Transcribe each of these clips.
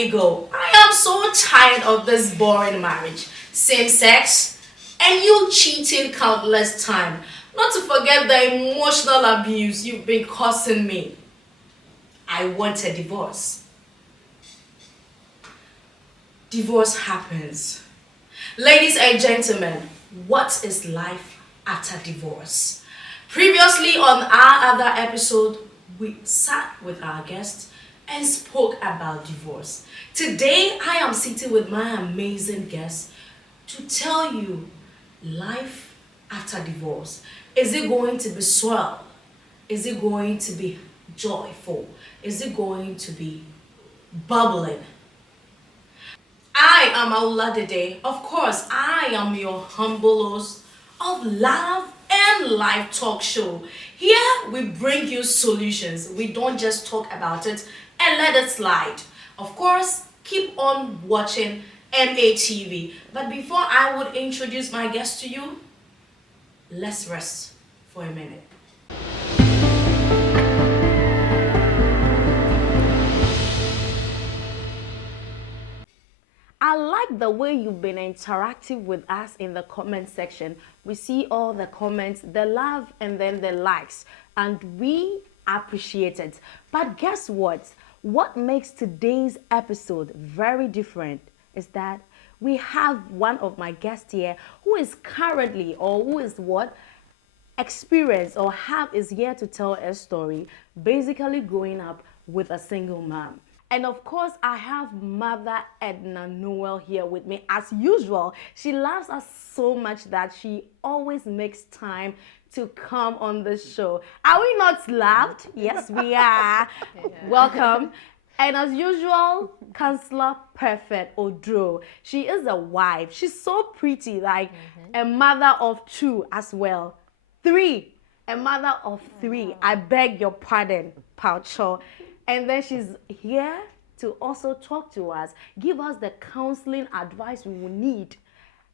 me go. I am so tired of this boring marriage. Same sex, and you cheating countless time. Not to forget the emotional abuse you've been causing me. I want a divorce. Divorce happens. Ladies and gentlemen, what is life after divorce? Previously on our other episode, we sat with our guests and spoke about divorce. Today, I am sitting with my amazing guest to tell you life after divorce. Is it going to be swell? Is it going to be joyful? Is it going to be bubbling? I am Auladede. Of course, I am your humble host of Love and Life Talk Show. Here we bring you solutions. We don't just talk about it and let it slide. Of course, keep on watching MATV. But before I would introduce my guest to you, let's rest for a minute. I like the way you've been interactive with us in the comment section. We see all the comments, the love, and then the likes, and we appreciate it. But guess what? What makes today's episode very different is that we have one of my guests here who is currently, or who is what? Experienced or have is here to tell a story, basically growing up with a single mom. And of course, I have Mother Edna Noel here with me. As usual, she loves us so much that she always makes time to come on the show. Are we not loved? Yes, we are. Welcome. And as usual, Counselor Perfect Odro. She is a wife. She's so pretty, like a mother of two as well. Three. A mother of three. I beg your pardon, Paucho. And then she's here to also talk to us, give us the counseling advice we will need.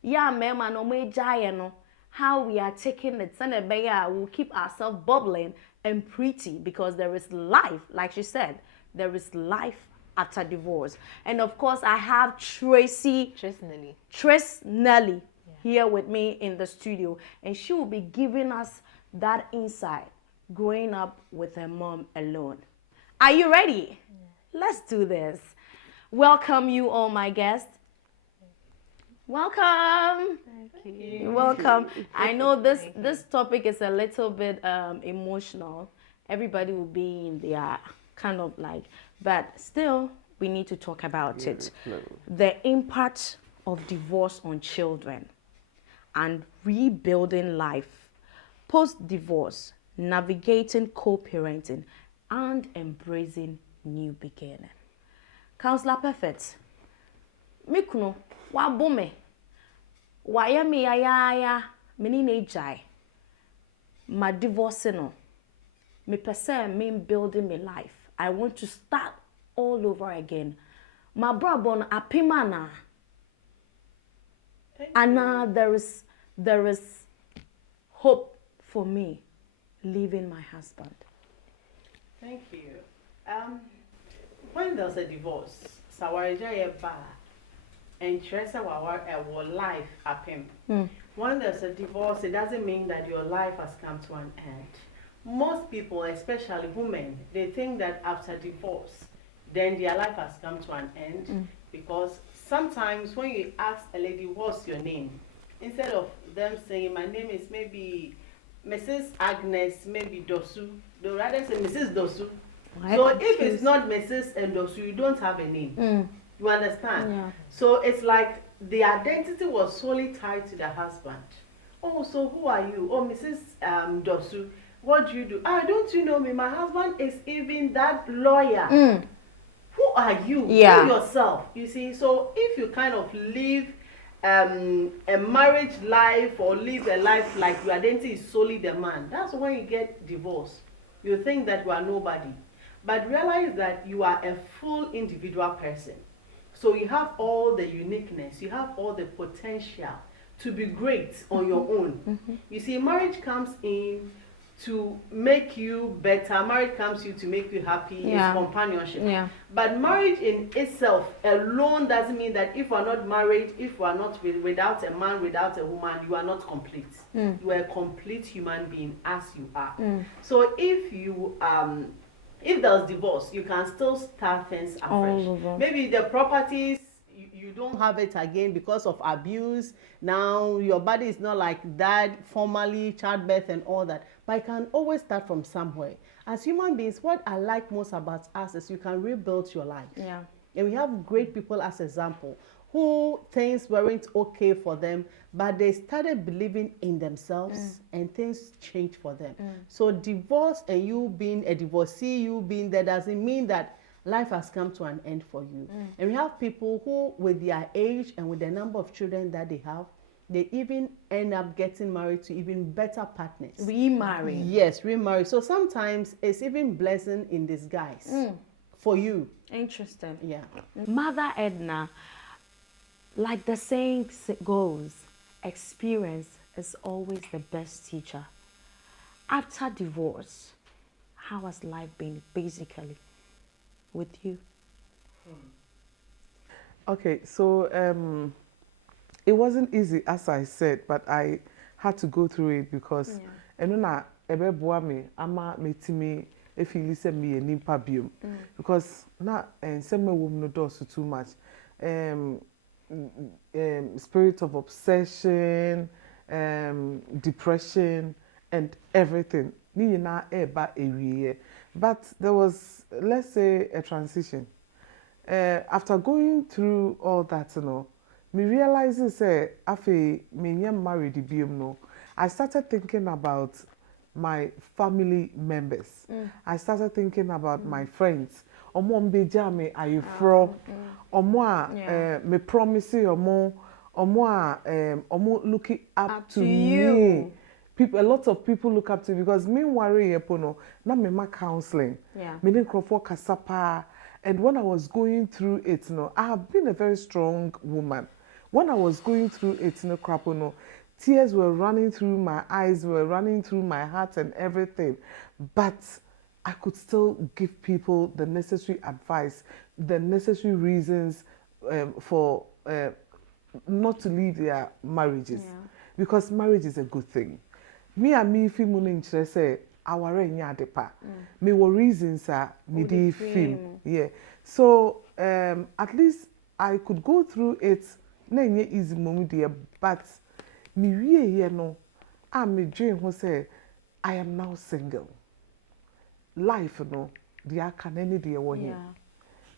Yeah, ma'am, no me no. How we are taking it. We'll keep ourselves bubbling and pretty because there is life, like she said, there is life after divorce. And of course, I have Trace Nelly here with me in the studio, and she will be giving us that insight growing up with her mom alone. Are you ready? Let's do this. Welcome you all my guests. Welcome. Thank you. Welcome. I know this topic is a little bit emotional. Everybody will be in their kind of like, but still we need to talk about it. The impact of divorce on children and rebuilding life post-divorce, navigating co-parenting, and embracing new beginning. Counselor Perfect, Mikuno, wa bome, wa ya me ya, meni ne jai, ma divorce no, me pese me building my life. I want to start all over again. Ma brabon apimana, and now there is hope for me leaving my husband. Thank you. When there's a divorce, sawarija ba and tresa our life happen. When there's a divorce, it doesn't mean that your life has come to an end. Most people, especially women, they think that after divorce, then their life has come to an end because sometimes when you ask a lady, what's your name? Instead of them saying, my name is maybe Mrs. Agnes, maybe Dosu, they rather say Mrs. Dosu. So if it's not Mrs. and Dosu, you don't have a name. You understand? Yeah. So it's like the identity was solely tied to the husband. Oh, so who are you? Oh, Mrs. Dosu. What do you do? Ah, don't you know me? My husband is even that lawyer. Who are you? Yeah. You yourself. You see, so if you kind of live a marriage life or live a life like your identity is solely the man, that's when you get divorced. You think that you are nobody. But realize that you are a full individual person. So you have all the uniqueness, you have all the potential to be great on your own. You see, marriage comes in to make you better. Marriage comes to you to make you happy. Yeah. It's companionship. Yeah. But marriage in itself alone doesn't mean that if we are not married, if we are not without a man, without a woman, you are not complete. You are a complete human being as you are. So if there's divorce, you can still start things afresh. Maybe the properties, you don't have it again because of abuse. Now your body is not like that formerly, childbirth and all that. But you can always start from somewhere. As human beings, what I like most about us is you can rebuild your life. Yeah. And we have great people as example who things weren't okay for them, but they started believing in themselves and things changed for them. So divorce and you being a divorcee, you being there doesn't mean that life has come to an end for you. And we have people who, with their age and with the number of children that they have, they even end up getting married to even better partners. Remarry. Yes, remarry. So sometimes it's even blessing in disguise for you. Interesting. Yeah. Mother Edna, like the saying goes, experience is always the best teacher. After divorce, how has life been basically with you? Okay, so it wasn't easy, as I said, but I had to go through it because enuna ebeboa me ama metimi efili se me nimpa biom because na nsema wom no do too much. Spirit of obsession, depression, and everything. Ni na eba ewiye. But there was, let's say, a transition. After going through all that, me realizing say afe me nyam married biom no. I started thinking about my family members. I started thinking about my friends. Omo mbeja me ayefro. Omo a me promise omo omo looking up to me. People, a lot of people look up to me because me worry no na me ma counseling. Me dey for kasapa. And when I was going through it, I have been a very strong woman. When I was going through it, tears were running through my eyes, were running through my heart and everything. But I could still give people the necessary advice, the necessary reasons for not to leave their marriages. Because marriage is a good thing. Me and me feel money interest say aware nya adepa. Me were reasons me dey feel. Yeah. So at least I could go through it. Na nye easy moment there, but me wie here no. Me dream who say I am now single. Life no, the can any day one here.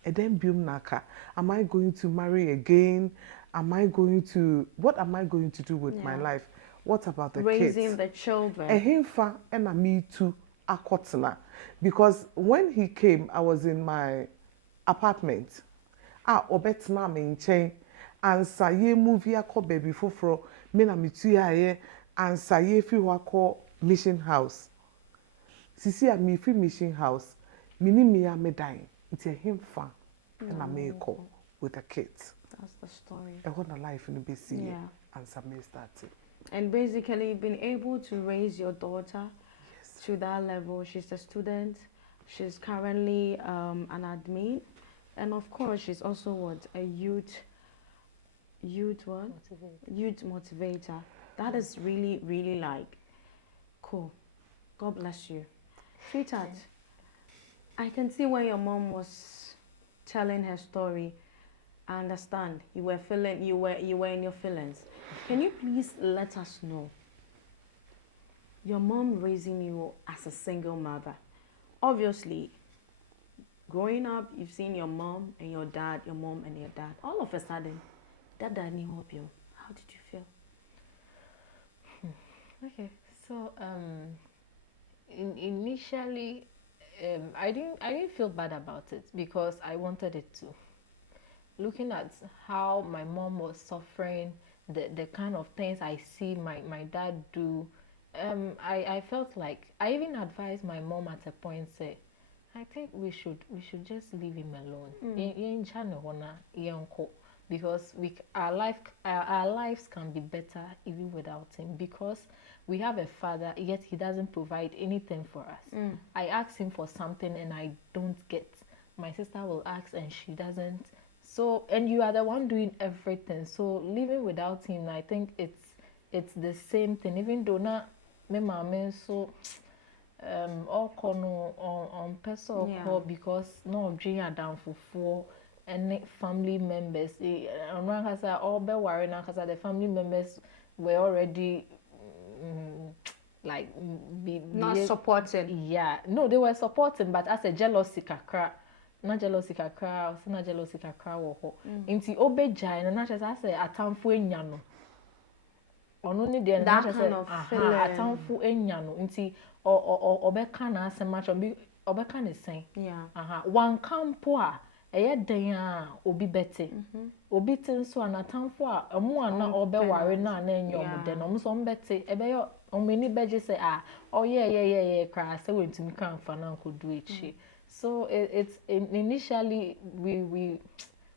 And then biom naka. Am I going to marry again? Am I going to? What am I going to do with my life? What about the kids? Raising the children. Ehimfa and me too akotna. Because when he came, I was in my apartment. Obetna me nchen. And saye movie ako baby foforo. Me na me tu ya and saye fi wako mission house. Sisi a me fi mission house. Mini me a me dying. It's a himfa and a me ko with the kids. That's the story. I want a life in the BC and some may start it. And basically, being able to raise your daughter to that level. She's a student. She's currently an admin, and of course, she's also what, a youth motivator. That is really, really like cool. God bless you, sweetheart. I can see when your mom was telling her story. I understand you were feeling, you were in your feelings. Can you please let us know your mom raising you as a single mother? Obviously, growing up, you've seen your mom and your dad, your mom and your dad. All of a sudden, that didn't help you. How did you feel? Okay, so initially, I didn't feel bad about it because I wanted it to. Looking at how my mom was suffering, the kind of things I see my dad do, I felt like I even advised my mom at a point, say, I think we should just leave him alone. because our lives can be better even without him, because we have a father yet he doesn't provide anything for us. I ask him for something and I don't get. My sister will ask and she doesn't. So, and you are the one doing everything. So living without him, I think it's the same thing. Even though na me mama so all kono on person or because no dream adam for and family members. All be worrying because the family members were already like not supported. Yeah, no, they were supporting, but as a jealousy kakra. Not jealousy kakra, so not jealousy kakra wo ho. Inti obejai na just say atamfo enya no. Ono ni de na just say atamfo enya no. Inti obeka na asem match obeka ne sen. Yeah. One campo a eye den a obi bete. Obi tin so an atamfo a emu ana obeware na na enyo mo de no so mbete ebe yo omeni beje say oh yeah cry say wentumi kan fa na nkodu echi. So it's initially we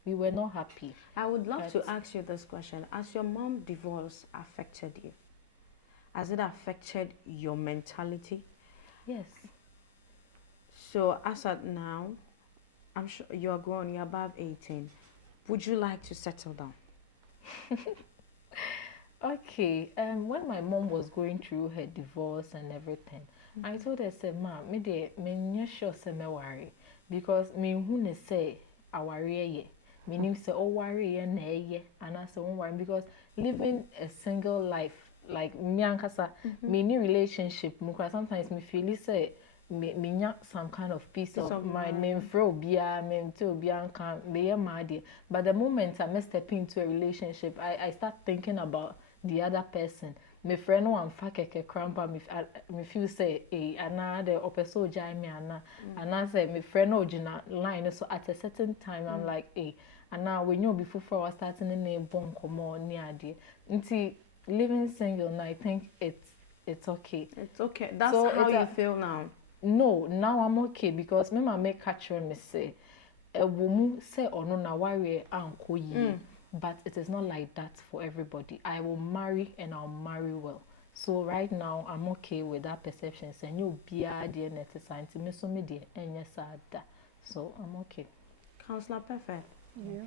were not happy. I would love to ask you this question. Has your mom divorce affected you? Has it affected your mentality? Yes. So as at now, I'm sure you're grown, you're above 18. Would you like to settle down? Okay. When my mom was going through her divorce and everything, I told her, say, ma, me sure say me worry, because me who ne say I worry ye. Me nim say oh worry ye na ye, and I say won't worry, because living a single life like me and kasa me new relationship, sometimes me feel say me some kind of peace of mind. Me fro bia, me to bia can be mad. But the moment I step into a relationship, I start thinking about the other person. My friend no am fa keke crampa me feel say ana the opeso jai me ana say my friend no gina line, so at a certain time I'm like ana when you before I was starting in a bon komo ni ade nti living single now I think it's okay. It's okay. That's so how you feel now. No, now I'm okay, because me make catch me say a woman say ono na worry anko yi. But it is not like that for everybody. I will marry and I'll marry well. So right now I'm okay with that perception. Say you be a dear netisant me so me dear and yes ada. So I'm okay. Counselor Perfect. Yeah.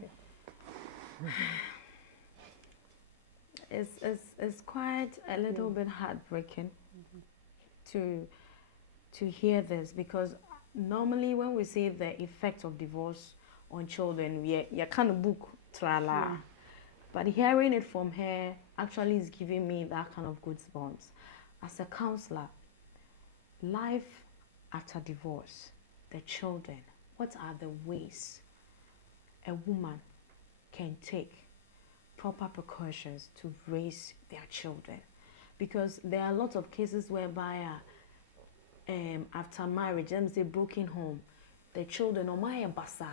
Okay. It's quite a little bit heartbreaking to hear this, because normally when we say the effect of divorce on children, we kind of book trala. But hearing it from her actually is giving me that kind of goosebumps. As a counselor, life after divorce, the children, what are the ways a woman can take proper precautions to raise their children? Because there are a lot of cases whereby after marriage, let me say broken home, the children are my basa.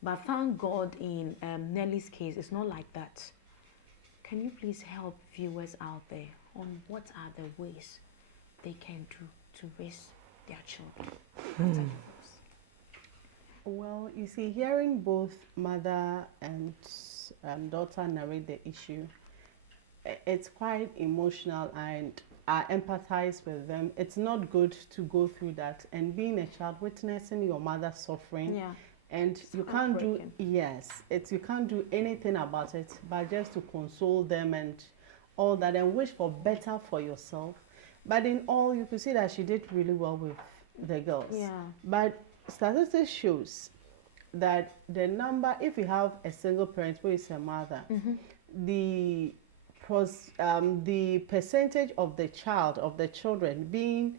But thank God in Nelly's case, it's not like that. Can you please help viewers out there on what are the ways they can do to raise their children after divorce? Well, you see, hearing both mother and daughter narrate the issue, it's quite emotional, and I empathize with them. It's not good to go through that, and being a child, witnessing your mother suffering. Yeah. And you can't do, you can't do anything about it, but just to console them and all that, and wish for better for yourself. But in all, you could see that she did really well with the girls. Yeah. But statistics shows that the number, if you have a single parent who is a mother, the percentage of the children being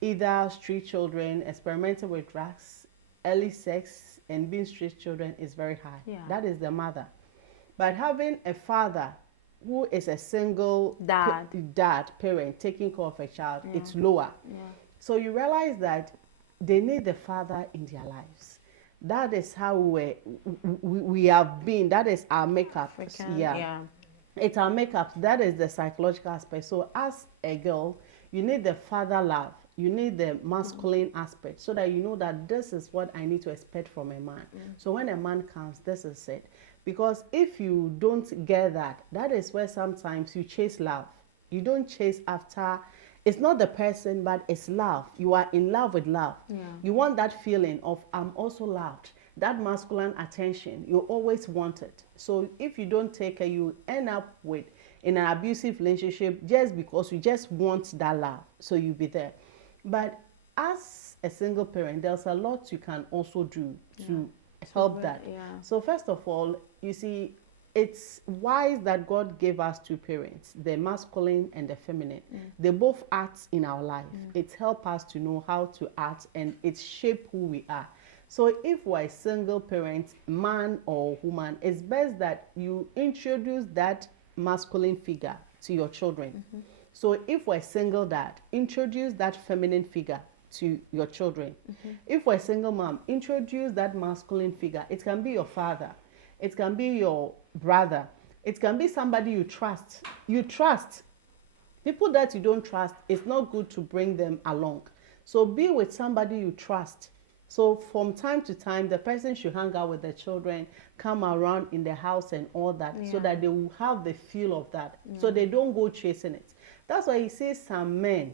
either street children, experimenting with drugs, early sex, and being street children is very high. Yeah. That is the mother. But having a father who is a single parent taking care of a child, it's lower. Yeah. So you realize that they need the father in their lives. That is how we have been. That is our makeup. Yeah. It's our makeup. That is the psychological aspect. So as a girl, you need the father love. You need the masculine aspect, so that you know that this is what I need to expect from a man. So when a man comes, this is it. Because if you don't get that, that is where sometimes you chase love. You don't chase after, it's not the person, but it's love. You are in love with love. You want that feeling of, I'm also loved. That masculine attention, you always want it. So if you don't take it, you end up with in an abusive relationship just because you just want that love. So you'll be there. But as a single parent, there's a lot you can also do to help that. So first of all, you see, it's wise that God gave us two parents, the masculine and the feminine. They both act in our life. It helps us to know how to act, and it shapes who we are. So if we're a single parent, man or woman, it's best that you introduce that masculine figure to your children. So if we're a single dad, introduce that feminine figure to your children. If we're a single mom, introduce that masculine figure. It can be your father. It can be your brother. It can be somebody you trust. You trust. People that you don't trust, it's not good to bring them along. So be with somebody you trust. So from time to time, the person should hang out with the children, come around in the house and all that, so that they will have the feel of that. So they don't go chasing it. That's why he says some men,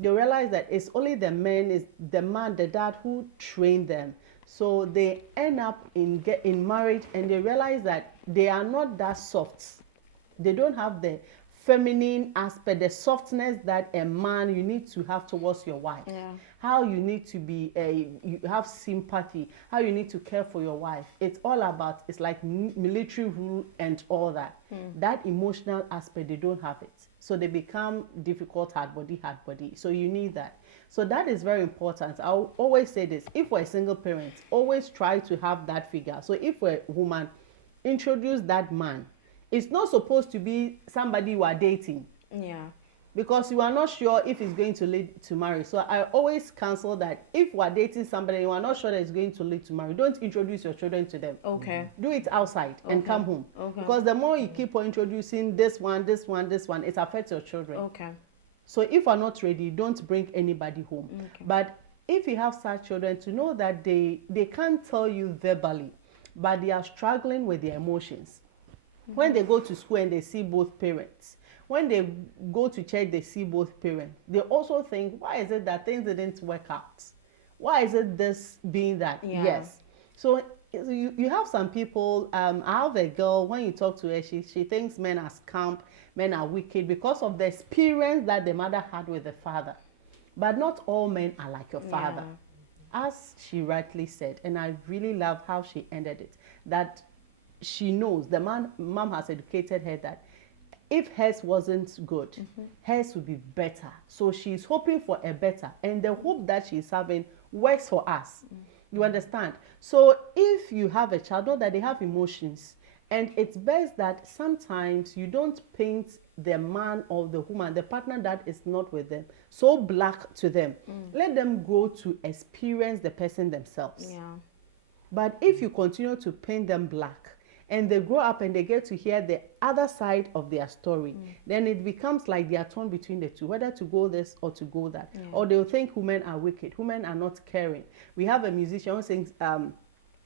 they realize that it's only the man, is the man, the dad who trained them. So they end up in marriage, and they realize that they are not that soft. They don't have the feminine aspect, the softness that a man you need to have towards your wife. How you need to be, you have sympathy, how you need to care for your wife. It's all about, it's like military rule and all that. That emotional aspect, they don't have it. So they become difficult, hard body. So you need that. So that is very important. I'll always say this, if we're a single parent, always try to have that figure. So if we're a woman, introduce that man. It's not supposed to be somebody you are dating. Because you are not sure if it's going to lead to marriage. So I always counsel that if you are dating somebody and you are not sure that it's going to lead to marriage, don't introduce your children to them. Do it outside and come home. Because the more you keep on introducing this one, it affects your children. So if you are not ready, don't bring anybody home. But if you have such children, to know that they can't tell you verbally, but they are struggling with their emotions. When they go to school and they see both parents, when they go to church, they see both parents, they also think, why is it that things didn't work out? Why is it this being that? Yes. So you have some people, I have a girl, when you talk to her, she thinks men are scamp, men are wicked because of the experience that the mother had with the father. But not all men are like your father. As she rightly said, and I really love how she ended it, that she knows, the mom has educated her that if hers wasn't good, hers would be better. So she's hoping for a better, and the hope that she's having works for us. You understand? So if you have a child, know that they have emotions, and it's best that sometimes you don't paint the man or the woman, the partner that is not with them, so black to them. Let them grow to experience the person themselves. But if you continue to paint them black, and they grow up and they get to hear the other side of their story, then it becomes like they are torn between the two, whether to go this or to go that. Or they'll think women are wicked, women are not caring. We have a musician who sings,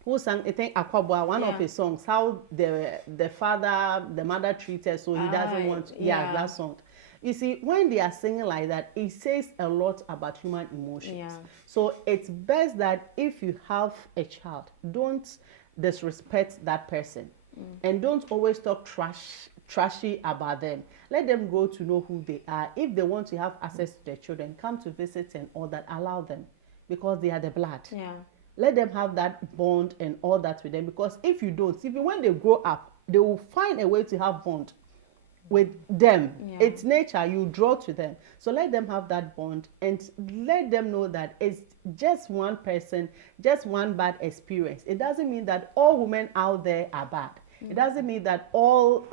who sang, I think, Akwabwa, one of his songs, how the father, the mother treated, so he doesn't want, that song. You see, when they are singing like that, it says a lot about human emotions. So it's best that if you have a child, don't disrespect that person. And don't always talk trashy about them. Let them grow to know who they are. If they want to have access to their children, come to visit and all that, allow them, because they are the blood. Let them have that bond and all that with them, because if you don't, even when they grow up, they will find a way to have bond with them. It's nature, you draw to them. So let them have that bond, and let them know that it's just one person, just one bad experience. It doesn't mean that all women out there are bad. It doesn't mean that all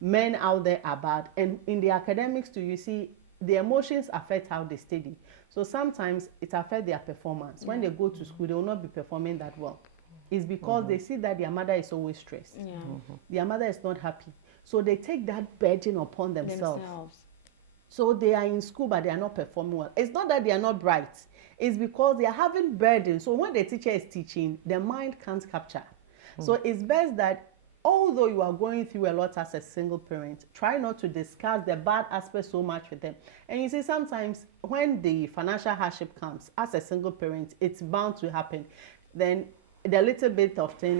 men out there are bad. And in the academics too, you see, the emotions affect how they study. So sometimes it affects their performance. When they go to school, they will not be performing that well. It's because they see that their mother is always stressed. Their mother is not happy. So they take that burden upon themselves. So they are in school, but they are not performing well. It's not that they are not bright. It's because they are having burden. So when the teacher is teaching, their mind can't capture. So it's best that although you are going through a lot as a single parent, try not to discuss the bad aspects so much with them. And you see, sometimes when the financial hardship comes as a single parent, it's bound to happen. Then the little bit of thing,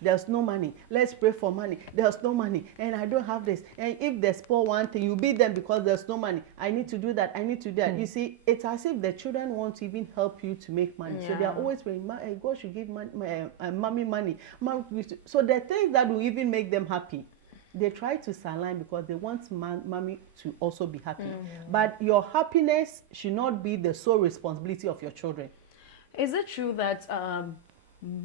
there's no money, let's pray for money, there's no money, and I don't have this, and if there's poor one thing, you beat them because there's no money, I need to do that, I need to do that. You see, it's as if the children want to even help you to make money. So they are always praying, God should give mommy money. So the things that will even make them happy, they try to sideline because they want mommy to also be happy. But your happiness should not be the sole responsibility of your children. Is it true that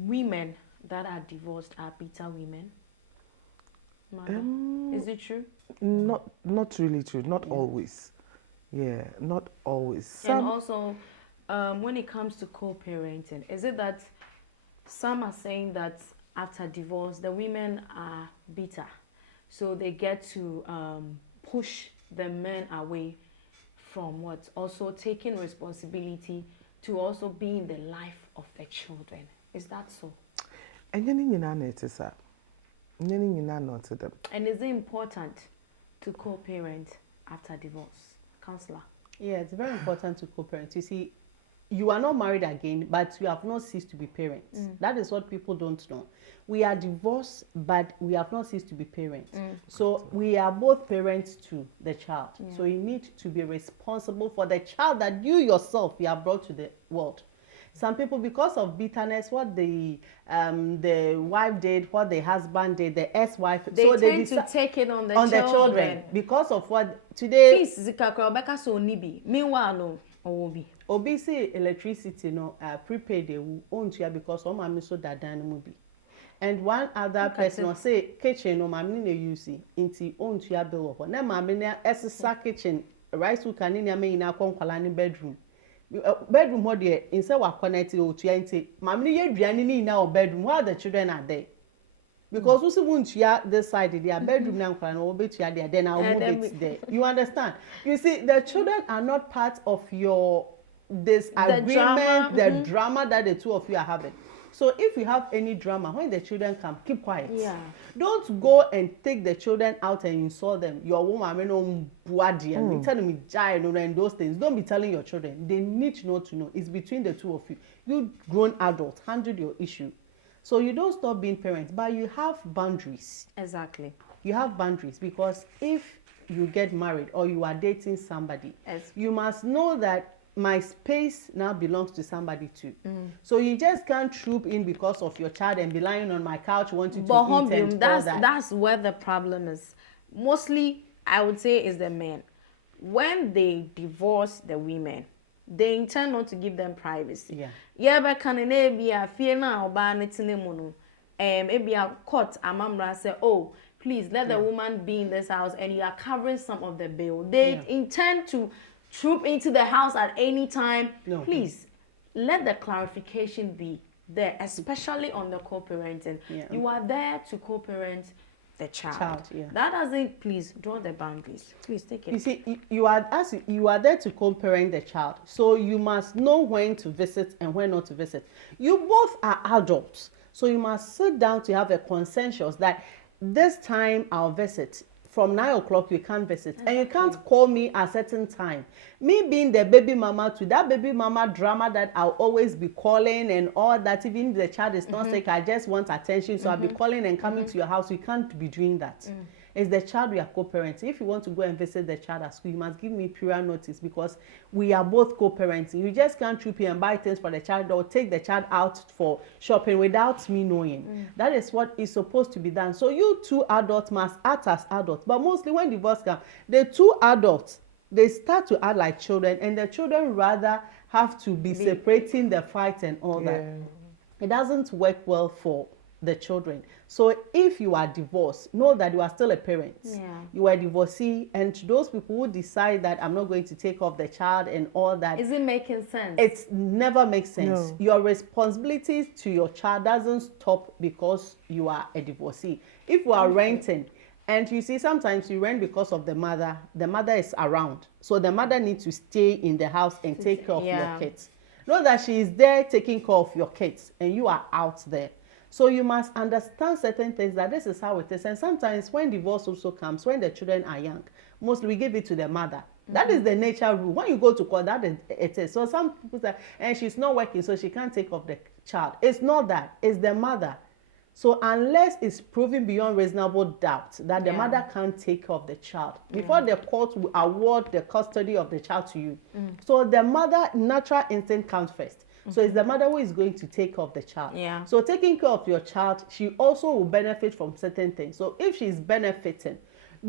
women that are divorced are bitter women? Is it true? Not really true. Not always. Yeah, not always. And also, when it comes to co-parenting, is it that some are saying that after divorce, the women are bitter, so they get to push the men away from what? Also taking responsibility to also be in the life of the children. Is that so? And is it important to co-parent after divorce? Counselor? Yeah, it's very important to co-parent. You see, you are not married again, but you have not ceased to be parents. That is what people don't know. We are divorced, but we have not ceased to be parents. So we are both parents to the child. So you need to be responsible for the child that you yourself you have brought to the world. Some people, because of bitterness, what the wife did, what the husband did, the ex-wife, they tend to take it on the children. Because of what today. Please, Zika so nibi. Meanwhile, no, obi. Obi say electricity no prepaid they will own to because some mami so that movie. And one other person will say kitchen no mami ne use inti own to bill of. Na mami ne esesa kitchen rice cooker ni na me ina konkwala ni bedroom. Bedroom what there instead wa connect to nti mami ye aduane ni na bedroom while the children are there. Because we see won't this side their bedroom now and will be there, then I'll move it there. You understand? You see, the children are not part of your disagreement, the drama that the two of you are having. So if you have any drama, when the children come, keep quiet. Yeah. Don't go and take the children out and insult them. Your woman, and telling me and those things. Don't be telling your children. They need to know. It's between the two of you. You grown adults, handle your issue. So you don't stop being parents, but you have boundaries. Exactly. You have boundaries because if you get married or you are dating somebody, you must know that my space now belongs to somebody too. So you just can't troop in because of your child and be lying on my couch wanting to eat and all that. That's where the problem is. Mostly, I would say, is the men. When they divorce the women, they intend not to give them privacy. Yeah, but can it be a fear now by netinomono? Maybe a court amamra say, oh, please let the woman be in this house and you are covering some of the bill. They intend to troop into the house at any time. No. Please let the clarification be there, especially on the co-parenting. You are there to co-parent the child. That doesn't, please draw the boundaries. Please take it. You see, you are there to co-parent the child, so you must know when to visit and when not to visit. You both are adults, so you must sit down to have a consensus that this time I'll visit. From 9 o'clock you can't visit, and you can't call me at a certain time. Me being the baby mama to that baby mama drama that I'll always be calling and all that. Even if the child is not sick, I just want attention, so I'll be calling and coming to your house. You can't be doing that. It's the child we are co-parenting. If you want to go and visit the child at school, you must give me prior notice because we are both co-parenting. You just can't troop here and buy things for the child or take the child out for shopping without me knowing. That is what is supposed to be done. So you two adults must act as adults. But mostly when divorce comes, the two adults, they start to act like children, and the children rather have to be separating the fight and all that. It doesn't work well for the children. So if you are divorced, know that you are still a parent. You are a divorcee, and those people who decide that I'm not going to take off the child and all that, is it making sense? It never makes sense. No. Your responsibilities to your child doesn't stop because you are a divorcee. If you are renting, and you see sometimes you rent because of the mother is around, so the mother needs to stay in the house and take care of your kids. Know that she is there taking care of your kids and you are out there. So you must understand certain things that this is how it is. And sometimes when divorce also comes, when the children are young, mostly we give it to the mother. That is the nature rule. When you go to court, that is, it is. So some people say, and she's not working, so she can't take off the child. It's not that. It's the mother. So unless it's proven beyond reasonable doubt that the mother can't take care of the child, before the court will award the custody of the child to you. So the mother natural instinct comes first. So it's the mother who is going to take care of the child. Yeah. So taking care of your child, she also will benefit from certain things. So if she's benefiting,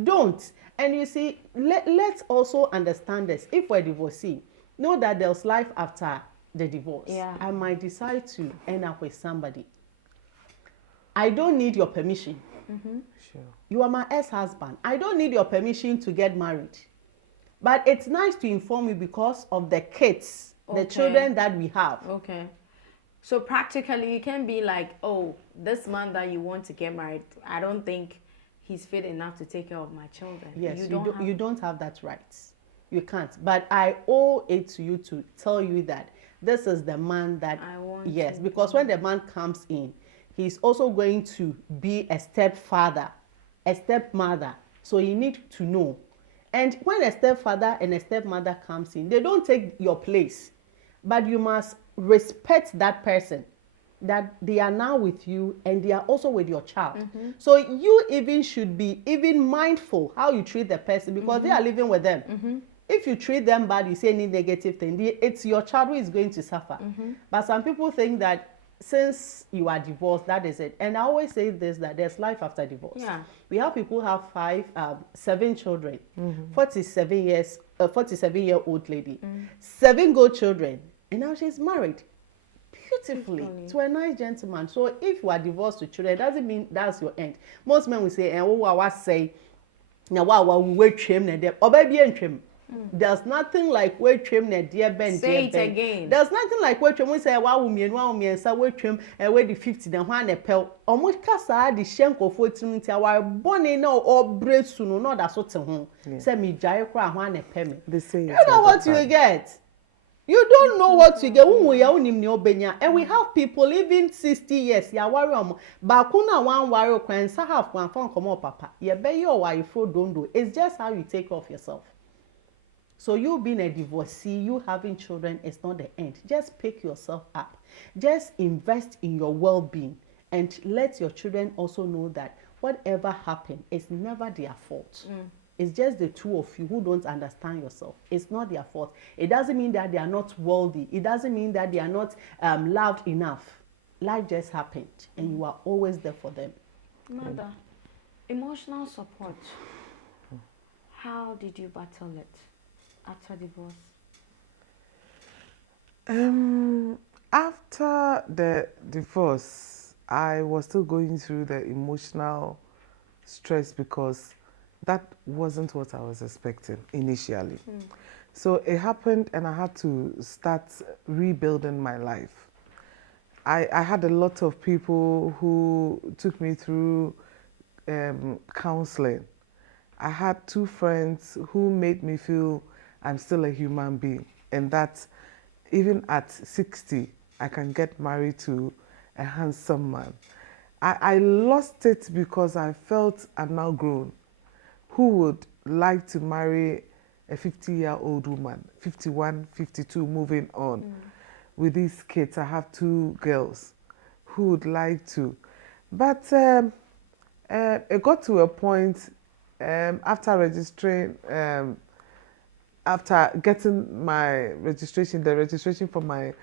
don't. And you see, let's also understand this. If we're divorcee, know that there's life after the divorce. Yeah. I might decide to end up with somebody. I don't need your permission. Sure. You are my ex-husband. I don't need your permission to get married. But it's nice to inform you because of the kids, the children that we have. Okay. So practically, you can be like, oh, this man that you want to get married, I don't think he's fit enough to take care of my children. Yes, have... you don't have that right. You can't. But I owe it to you to tell you that this is the man that I want yes, to. because when the man comes in, he's also going to be a stepfather, a stepmother. So you need to know. And when a stepfather and a stepmother comes in, they don't take your place. But you must respect that person, that they are now with you and they are also with your child. So you even should be even mindful how you treat the person because they are living with them. If you treat them bad, you say any negative thing, it's your child who is going to suffer. But some people think that since you are divorced, that is it. And I always say this, that there's life after divorce. Yeah. We have people who have 7 children, 47-year-old lady, 7 good children, and now she's married beautifully to a nice gentleman. So if you are divorced with children, it doesn't mean that's your end. Most men will say, and what I say, now what we wait trim na there, or baby and trim. There's nothing like wait trim na dear Ben. Say it again. There's nothing like wait trim. We say wow me say wait trim and wait the 50 then one a pel. Almost kasa the shenko for trim ti our bonny no or bread soon no that sort of home. Say me jai cry one a payment. They say You know what you get. You don't know what you get. And we have people even 60 years. Ya worry bakuna one worry kwan sa half one phone come up papa. You be your wife don't do. It's just how you take care of yourself. So you being a divorcee, you having children is not the end. Just pick yourself up. Just invest in your well-being and let your children also know that whatever happened is never their fault. It's just the two of you who don't understand yourself. It's not their fault. It doesn't mean that they are not wealthy. It doesn't mean that they are not loved enough. Life just happened and you are always there for them. Mother, emotional support. How did you battle it after divorce? After the divorce, I was still going through the emotional stress because that wasn't what I was expecting initially. So it happened and I had to start rebuilding my life. I had a lot of people who took me through counseling. I had 2 friends who made me feel I'm still a human being and that even at 60, I can get married to a handsome man. I lost it because I felt I'm now grown. Who would like to marry a 50-year-old woman, 51, 52, moving on? With these kids, I have 2 girls. Who would like to? But it got to a point after registering, after getting my registration, the registration for my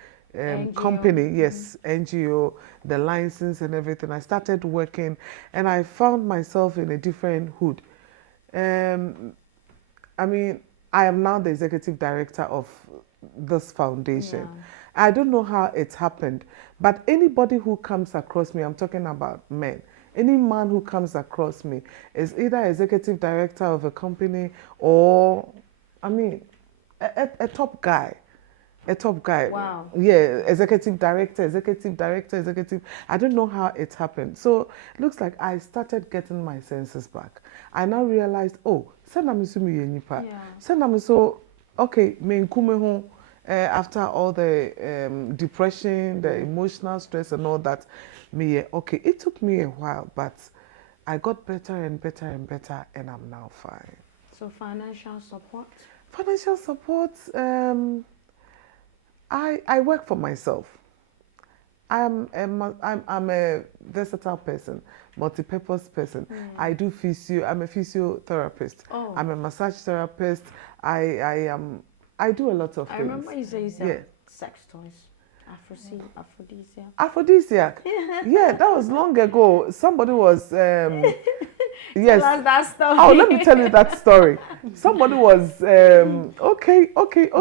company, yes, NGO, the license and everything, I started working and I found myself in a different hood. I mean, I am now the executive director of this foundation. I don't know how it happened, but anybody who comes across me, I'm talking about men, any man who comes across me is either executive director of a company or, I mean, a top guy. A top guy. Wow. Yeah, executive director. I don't know how it happened. So it looks like I started getting my senses back. I now realized, oh, so okay, after all the depression, the emotional stress and all that, me, yeah, okay, it took me a while, but I got better and better and better, and I'm now fine. So financial support? Financial support, I work for myself. I'm a versatile person, multi-purpose person. I do physio. I'm a physiotherapist. Oh. I'm a massage therapist. I do a lot of things. I remember you said Yeah. sex toys. Aphrodisiac. Aphrodisiac. Yeah, that was long ago. Somebody was yes. Tell us that story. Oh, let me tell you that story. Somebody was okay.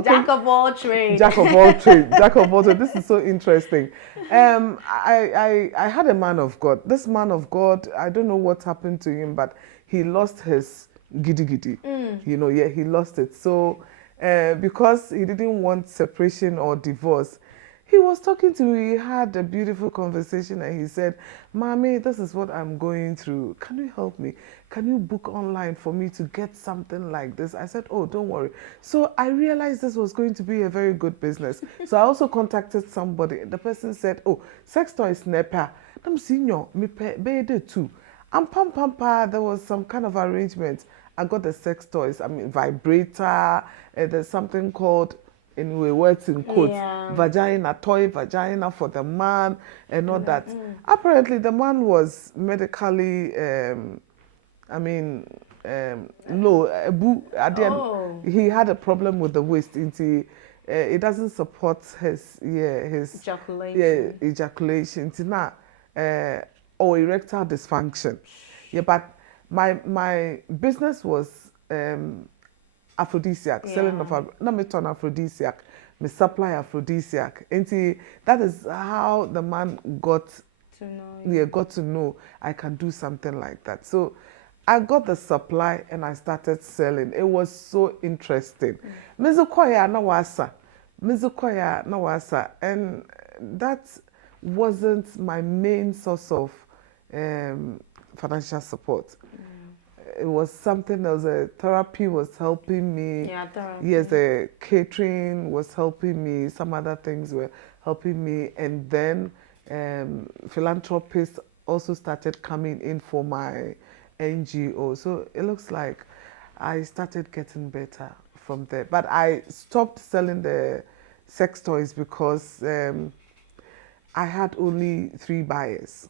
Jack of all trades. Jack of all trades. Jack of all trades. This is so interesting. I had a man of God. This man of God, I don't know what happened to him, but he lost his giddy. You know, yeah, he lost it. So because he didn't want separation or divorce, he was talking to me. He had a beautiful conversation, and he said, "Mommy, this is what I'm going through. Can you help me? Can you book online for me to get something like this?" I said, "Oh, don't worry." So I realized this was going to be a very good business. So I also contacted somebody. The person said, "Oh, sex toys nepa. I'm senior, me pay too." And pam, there was some kind of arrangement. I got the sex toys. I mean, vibrator. There's something called, anyway, words in quotes, Yeah. vagina, toy vagina for the man, and all that. Apparently, the man was medically, no, Oh. he had a problem with the waist. It doesn't support his Ejaculation. ejaculation. Or erectile dysfunction. Yeah, but my business was aphrodisiac, selling of not me turn aphrodisiac, me supply aphrodisiac. And that is how the man got To know. got to know I can do something like that. So I got the supply and I started selling. It was so interesting. Mizukoya na wasa, and that wasn't my main source of financial support. It was something else. Therapy was helping me. Yeah, therapy. Yes, the catering was helping me. Some other things were helping me. And then philanthropists also started coming in for my NGO. So it looks like I started getting better from there. But I stopped selling the sex toys because I had only 3 buyers.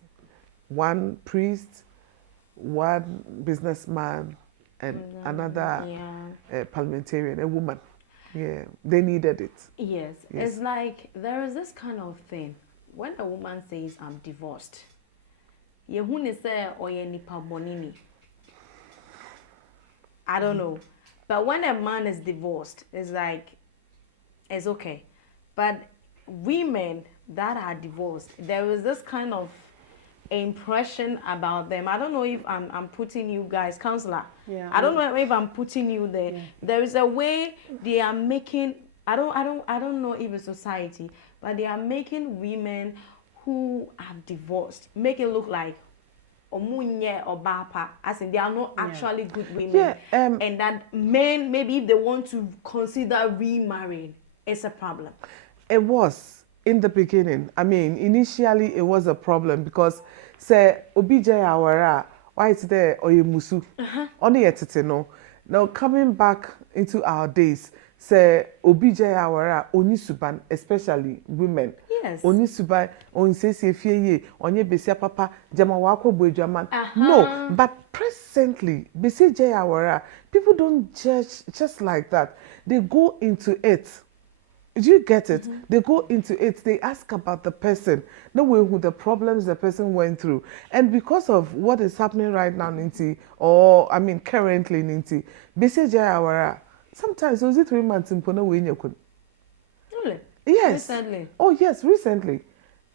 1 priest, 1 businessman, and another parliamentarian, a woman. Yeah, they needed it. Yes. It's like there is this kind of thing. When a woman says, "I'm divorced," yehuni say oye nipa bonini. I don't know. But when a man is divorced, it's like, it's okay. But women that are divorced, there is this kind of impression about them. I don't know if I'm putting you guys, counselor. Yeah. I don't know if I'm putting you there. Yeah. There is a way they are making. I don't know if it's society, but they are making women who are divorced make it look like omunye or bapa, as in they are not actually good women. Yeah, and that men, maybe if they want to consider remarrying, it's a problem. It was in the beginning. I mean, initially it was a problem because say obj awara why it's there or musu only etete no. Now coming back into our days, say obj awara oni suban, especially women. Yes. Oni suban on say fie ye onye besia papa jama wako boedwaman. No, but presently besi awara people don't judge just like that. They go into it. Do you get it? They go into it. They ask about the person, knowing who the problems the person went through. And because of what is happening right now, Ninti, or I mean currently, Ninti, Bisi Jayawara, sometimes was it 3 months in Pona Winyakun? Really? Yes. Recently? Oh yes, recently.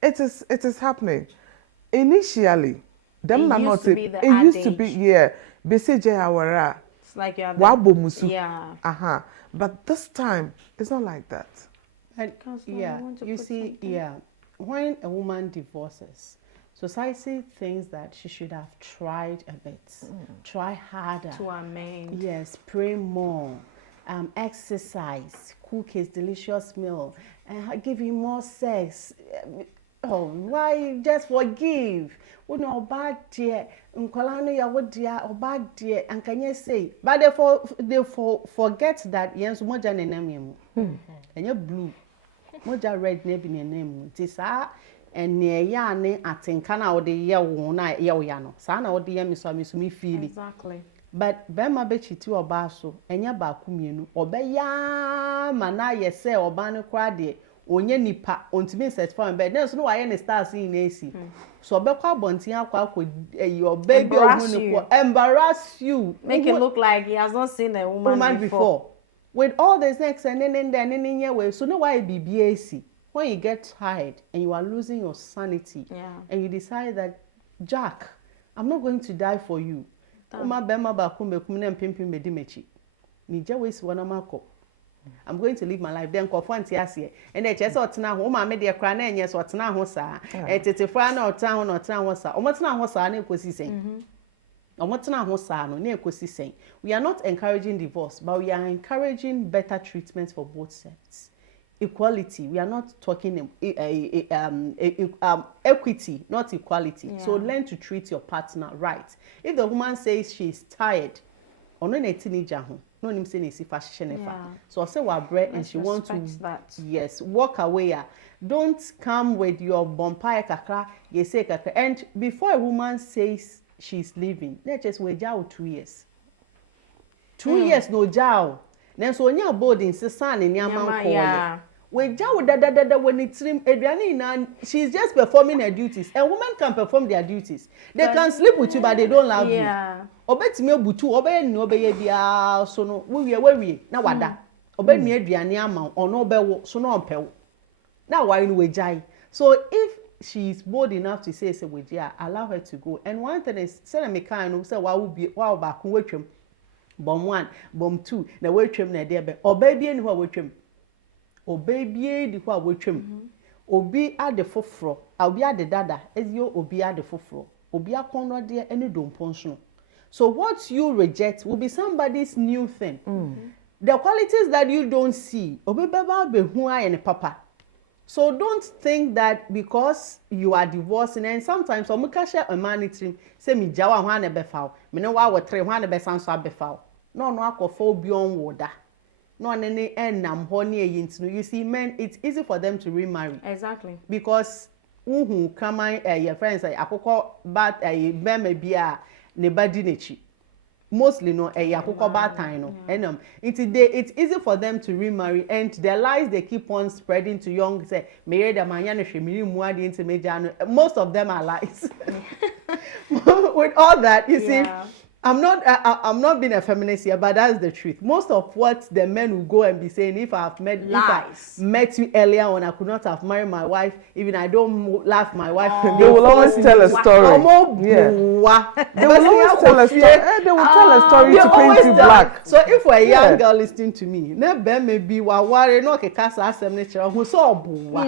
It is happening. Initially, them It are used not to it. be the It used to adage. be, yeah. Bisi Jayawara. It's like you have Wabo musu. Yeah. But this time, it's not like that. And Counselor, yeah, you want to you put see, something? yeah, when a woman divorces, society thinks that she should have tried a bit, try harder. To amend. Yes, pray more, exercise, cook his delicious meal, and give you more sex. oh, why just forgive? We know bad dear, Nkolano ya wo dear or bad dear, and can you say? But they forget that yes, moja ne name and you're blue, moja red ne be ne name. Tisa and near yane atinkana or the year wona yano. Sana or the yamisumi feel. Exactly. But Bema bechi ti oba so enya ba kumienu obeya mana ye se oba ne kra de onye nipa ontimi certify bed na so no waye ne stars in AC so obekwa bontin akwa your baby ohun ne ko embarrass you, make it look like he has not seen a woman before. With all this next and then way, so no why be BAC when you get tired and you are losing your sanity, and you decide that Jack, I'm not going to die for you. I'm going to live my life. Then confront yasi. And they just ought now. Oma made their crown and yes, what's now hosa. It's a friend or town or town hosa. Or what's now hosa? Ne kosi saying. Or what's now hosa? No ne kosi saying. We are not encouraging divorce, but we are encouraging better treatment for both sides. Equality. We are not talking equity, not equality. So learn to treat your partner right. If the woman says she is tired, or no teenager, no nim say nesi fashion efa. So I say wa bread and she wants to yes walk away. Don't come with your bonfire kakra. You say kakra. And before a woman says she's leaving, let's just wait 2 years. 2 years no jaw. Then so when you're boarding, se san in your man when it's Adriana, she's just performing her duties. A woman can perform their duties. They can sleep with you, but they don't love you. Obey me butu, obey no obey bia so no we na wada. Obey me Adriana amount or no be so no pel. Now why we jai? So if she's bold enough to say allow her to go. And one thing is say me kind say wow back wetwem. Bomb 1, bomb 2, na wetwem na there be. Obey bi any wetwem. Obi di kwa wotwem obi ade foforo obi ade dada ezio obi ade foforo obi akono de ene domponso. So what you reject will be somebody's new thing. The qualities that you don't see obi beba be hu aye papa. So don't think that because you are divorcing, and sometimes omuka share a man it say mi jawa ho na be fawo me ne wa wotre ho na be sanso abefawo no akofo obi on woda. No, you see, men, it's easy for them to remarry. Exactly. Because come your friends say akoko bad maybe nebadi nechi. Mostly no akoko bad time no. And it's easy for them to remarry, and their lies they keep on spreading to young say most of them are lies. With all that, you see, I'm not being a feminist here, but that's the truth. Most of what the men will go and be saying, if I met you earlier on, I could not have married my wife. Even I don't love my wife. They will always tell a story. They will always tell a story. They will tell a story to paint you black. So if we're a young girl listening to me, maybe we're worried, no, casa assembly, who saw buwa,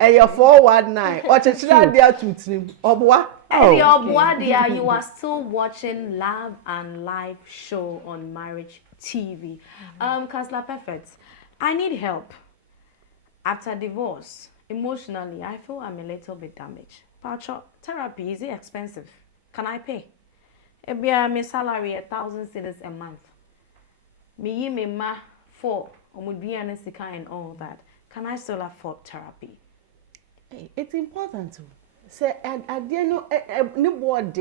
and you're 419, or chechira there to trim, or you are still watching Love and Life show on Marriage TV. Counselor Perfect, I need help. After divorce, emotionally, I feel I'm a little bit damaged. But therapy, is it expensive? Can I pay? My salary 1,000 cedis a month. Me ma 4, and all that. Can I still afford therapy? It's important to. Say at the end no board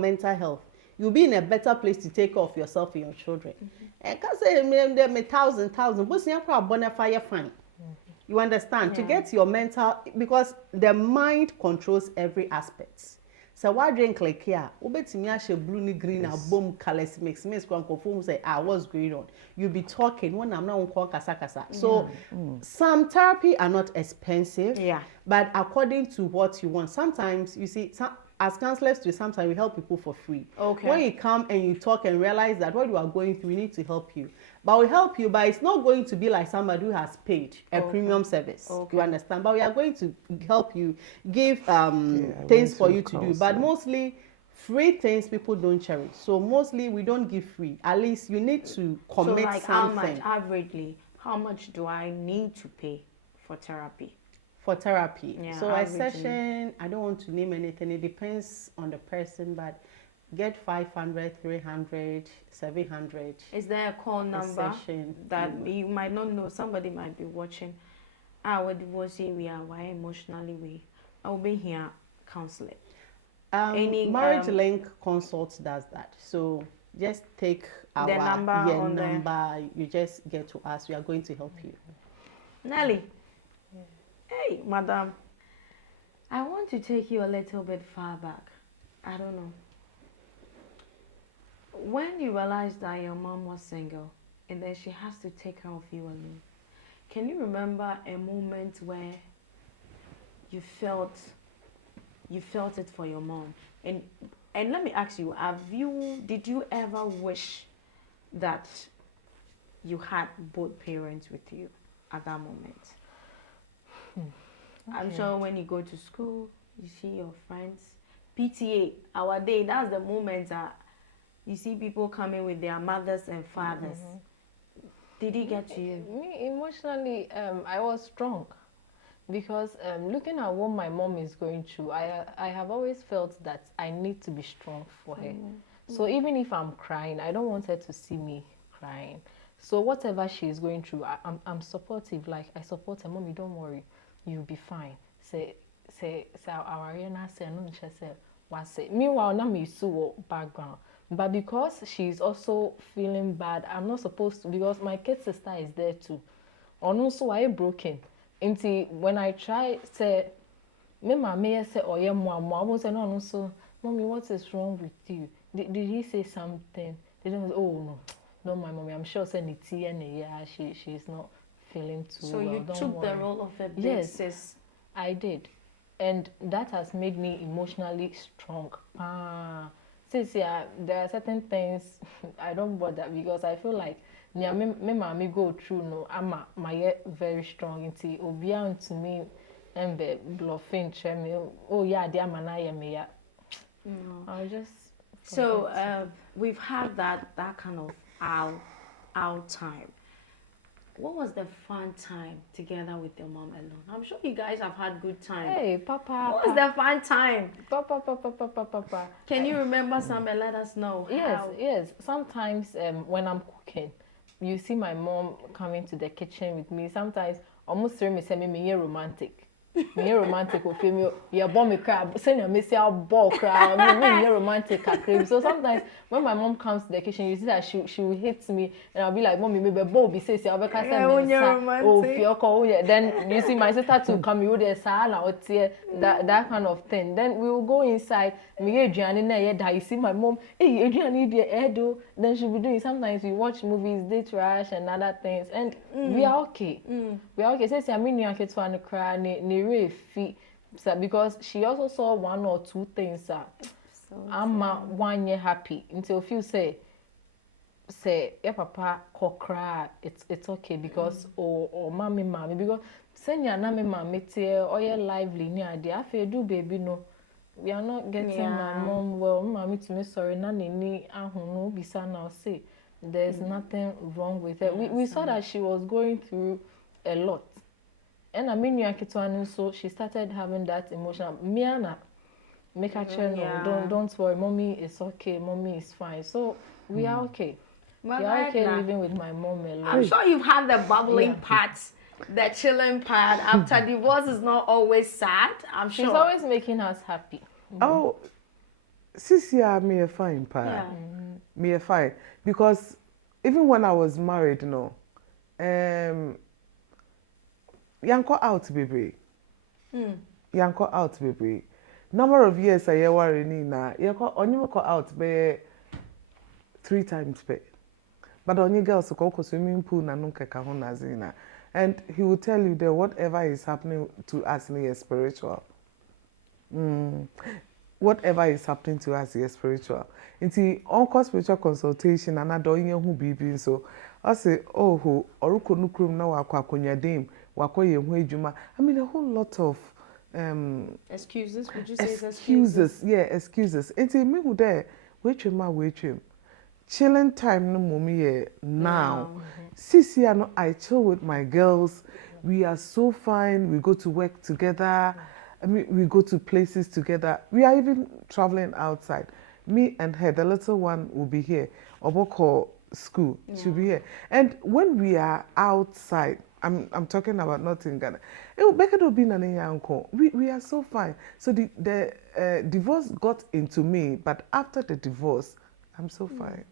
mental health. You'll be in a better place to take care of yourself and your children. And can say me 1,000, but you fire fine. You understand? To get your mental, because the mind controls every aspect. So why drink like here? Blue ni green boom colors mix say what's going on? You'll be talking when I'm not on kasa. So some therapy are not expensive, but according to what you want. Sometimes you see as counselors sometimes we help people for free. Okay. When you come and you talk and realize that what you are going through, we need to help you. But we help you, but it's not going to be like somebody who has paid a premium service. You understand? But we are going to help you, give things for you to do. But mostly free things people don't cherish. So mostly we don't give free. At least you need to commit something. How much do I need to pay for therapy? for therapy. Yeah, So a averagely. session, I don't want to name anything, it depends on the person, but get 500, 300, 700. Is there a call number session. that you might not know? Somebody might be watching. Our divorcee, we are why emotionally we. I will be here counseling. Any, Marriage Link Consult does that. So just take our number on the- number. You just get to us. We are going to help you. Nelly. Hey, madam. I want to take you a little bit far back. I don't know. When you realized that your mom was single and then she has to take care of you alone, can you remember a moment where you felt it for your mom? And let me ask you, did you ever wish that you had both parents with you at that moment? I'm sure when you go to school, you see your friends. PTA, our day, that's the moment that you see people coming with their mothers and fathers. Did it get to you? Me, emotionally, I was strong because looking at what my mom is going through, I have always felt that I need to be strong for her. So even if I'm crying, I don't want her to see me crying. So whatever she is going through, I'm supportive. Like, I support her. Mommy, don't worry, you'll be fine. Say our arena say no say what say. Meanwhile, now me so background. But because she's also feeling bad, I'm not supposed to, because my kid sister is there too. And also I broken. Until when I try say, me mama say oh yeah mama, I won't say no so mommy, what is wrong with you? Did he say something? They don't say, oh no my mommy, I'm sure say she's not feeling too So well. you Don't took worry. the role of a big Yes. sis. I did, and that has made me emotionally strong. Since there are certain things I don't bother because I feel like me mommy go through no I'm very strong into obia to me and be bluffing me oh yeah dear man me yeah. I'll just So we've had that kind of out time. What was the fun time together with your mom alone? I'm sure you guys have had good time. hey papa. What was the fun time? Papa. Can you remember some and let us know? Yes, how? yes. Sometimes when I'm cooking, you see my mom coming to the kitchen with me. Sometimes almost me say me romantic. Me romantic with me. You bomb me crab. Send me say I'll ball crab. Me romantic crab. So sometimes when my mom comes to the kitchen, you see that she will hit me, and I'll be like, mommy, maybe ball be say I'll be casting oh fioko. Then you see my sister to come. You there that kind of thing. Then we will go inside. Me Adrian na you see my mom. Hey Adrian need the edo. Then she'll be doing. Sometimes we watch movies, they trash and other things, and we are okay. We are okay. Say I mean you get to an cry ni feet because she also saw one or two things I'm one year happy until few say yeah papa cry it's okay because or mommy because senya na me mommy tie or yeah lively ni ade afa do baby no we are not getting my mom well mommy to me sorry na ni ahunu bisa now say there's nothing wrong with her. We saw that she was going through a lot. And I mean, so she started having that emotion. Miana, make her no, don't worry, mommy is okay, mommy is fine. So we are okay. Well, we are okay living with my mom alone. I'm sure you've had the bubbling part, the chilling part. After divorce is not always sad. I'm sure. She's always making us happy. Oh, Sisia, me a fine part. Yeah. Me a fine because even when I was married, Yanko out baby. Yanko out baby. Number of years I worry na yanko onyimo out be 3 times pe. But only girls go swimming pool na nunca ka ho na zina. And he will tell you that whatever is happening to us is spiritual. Whatever is happening to us is spiritual. Inti onko spiritual consultation and adonye hu bibi so I say oh oruko nukrum na wakwa akonya dem wakoye hu ejuma. I mean a whole lot of excuses. Would you say excuses? Yeah, excuses. Inti me who there waitrem. Chilling time no mommy now. Sisia no I chill with my girls. we are so fine. We go to work together. I mean, we go to places together. We are even traveling outside. Me and her, the little one will be here. Oboko school, she'll be here. And when we are outside, I'm talking about not in Ghana. We are so fine. So the divorce got into me, but after the divorce, I'm so fine.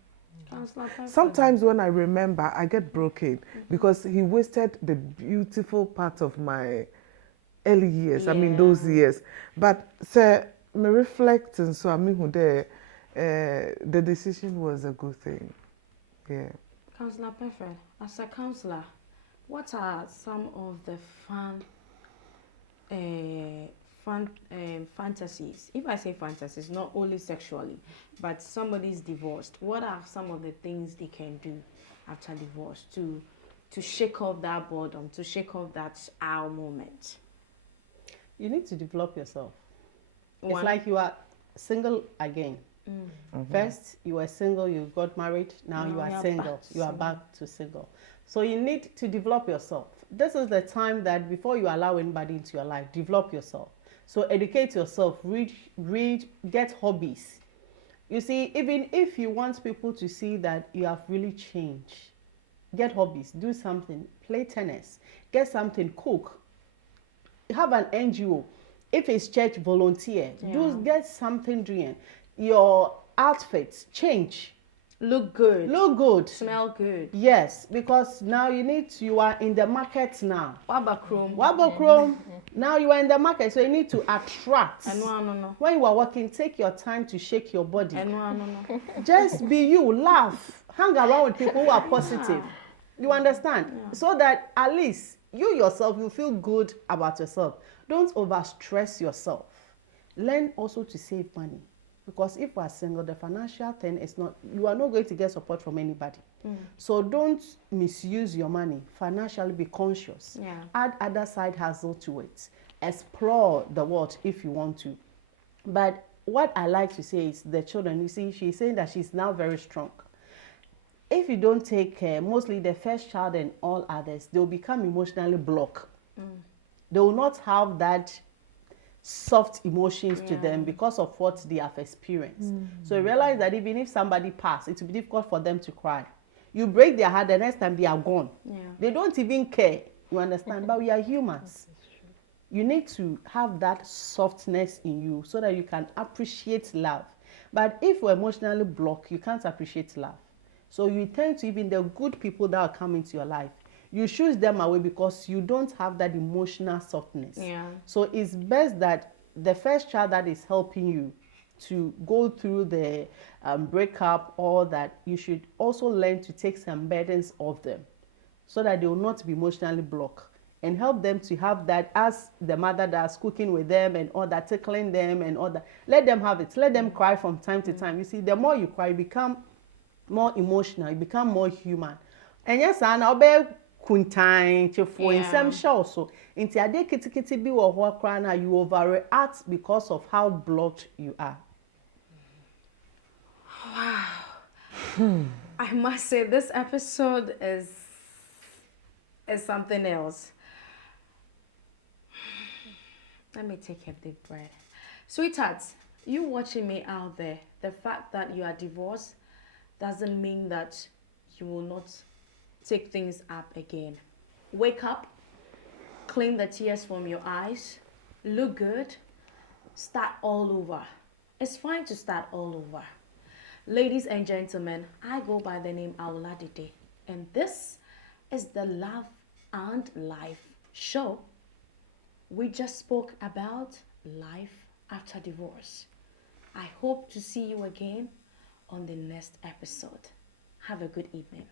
Sometimes when I remember, I get broken because he wasted the beautiful part of my early years. I mean, those years. But sir, me reflect, and so I mean, the decision was a good thing. Yeah. Councillor Perfect, as a councillor, what are some of the fantasies? If I say fantasies, not only sexually, but somebody's divorced. What are some of the things they can do after divorce to shake off that boredom, to shake off that our moment? You need to develop yourself. One. It's like you are single again. First, you were single, you got married, now you are single. You are back to single. So you need to develop yourself. This is the time that before you allow anybody into your life, develop yourself. So educate yourself, read, get hobbies. You see, even if you want people to see that you have really changed, get hobbies, do something, play tennis, get something, cook, have an NGO. If it's church, volunteer, get something doing. Your outfits change. Look good. Look good. Smell good. Yes, because now you are in the market now. Wabakrom. Now you are in the market, so you need to attract. No. When you are working, take your time to shake your body. No. Just be you, laugh, hang around with people who are positive. You understand? So that at least you yourself, you feel good about yourself. Don't overstress yourself. Learn also to save money. Because if we are single, the financial thing is not, you are not going to get support from anybody. So don't misuse your money. Financially be conscious. Add other side hustle to it. Explore the world if you want to. But what I like to say is the children, you see, she's saying that she's now very strong. If you don't take care, mostly the first child and all others, they'll become emotionally blocked. They will not have that soft emotions to them because of what they have experienced. So you realize that even if somebody passed, it will be difficult for them to cry. You break their heart, the next time they are gone. They don't even care. You understand? But we are humans. You need to have that softness in you so that you can appreciate love. But if you're emotionally blocked, you can't appreciate love. So you tend to, even the good people that are coming to your life, you choose them away because you don't have that emotional softness. So it's best that the first child that is helping you to go through the breakup, or that you should also learn to take some burdens off them so that they will not be emotionally blocked, and help them to have that, as the mother does, cooking with them and all that, tickling them and all that. Let them have it. Let them cry from time to time. You see, the more you cry, you become more emotional, you become more human. And yes, I'll be kuntan chefo nsem show so nti ade kitikiti bi wo ho kra na you overreact because of how blocked you are. Wow. I must say this episode is something else. Let me take a deep breath. Sweethearts, you watching me out there, the fact that you are divorced doesn't mean that you will not take things up again. Wake up, clean the tears from your eyes, look good, start all over. It's fine to start all over. Ladies and gentlemen, I go by the name Auladide, and this is the Love and Life show. We just spoke about life after divorce. I hope to see you again on the next episode. Have a good evening.